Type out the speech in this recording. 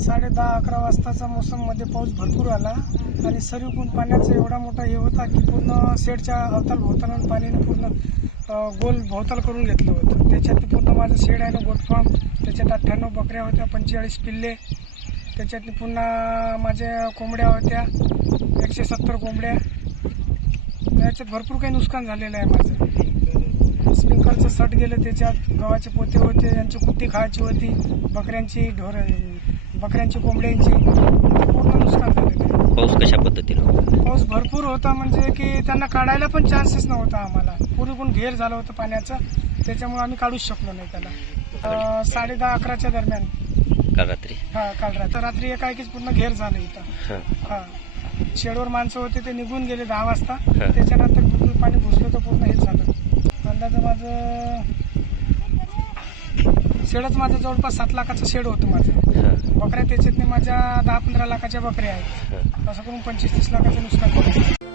10:30-11 वाजताचा मोसम मध्ये पाऊस भरपूर आला आणि सरीकून पाण्याचा एवढा मोठा हे होता की पूर्ण शेडच्या अवताल पाण्याने पूर्ण गोल भोवताल करून घेतलं होतं. त्याच्यात पूर्ण माझं शेड आहे ना गोट फार्म, त्याच्यात 98 बकऱ्या होत्या, 45 पिल्ले, त्याच्यात पुन्हा माझ्या कोंबड्या होत्या 170 कोंबड्या. त्याच्यात भरपूर काही नुकसान झालेलं आहे माझं. स्प्रिंकलचं सट गेलं, त्याच्यात गव्हाचे पोते होते, यांची कुट्टी खायची होती, बकऱ्यांची कोंबड्यांची पूर्ण नुकसान झालेलं आहे. पाऊस कशा पद्धतीनं? पाऊस भरपूर होता म्हणजे की त्यांना काढायला पण चान्सेस नव्हता आम्हाला. पूर्ण घेर झालं होतं पाण्याचं, त्याच्यामुळे आम्ही काढूच शकलो नाही त्याला. 10:30-11च्या दरम्यान काल रात्री? काल रात्री एकाएकीच पूर्ण घेर झालं इथं. शेडवर माणसं होते ते निघून गेले 10 वाजता. त्याच्यानंतर पूर्ण पाणी घुसलं तर पूर्ण हे झालं. अंदाजे माझं शेडच जवळपास 7 लाखाचं शेड होतं माझं. बकऱ्या त्याच्यातने माझ्या 10-15 लाखाच्या बकऱ्या आहेत. असं करून 25-30 लाखाचं नुकसान झालं.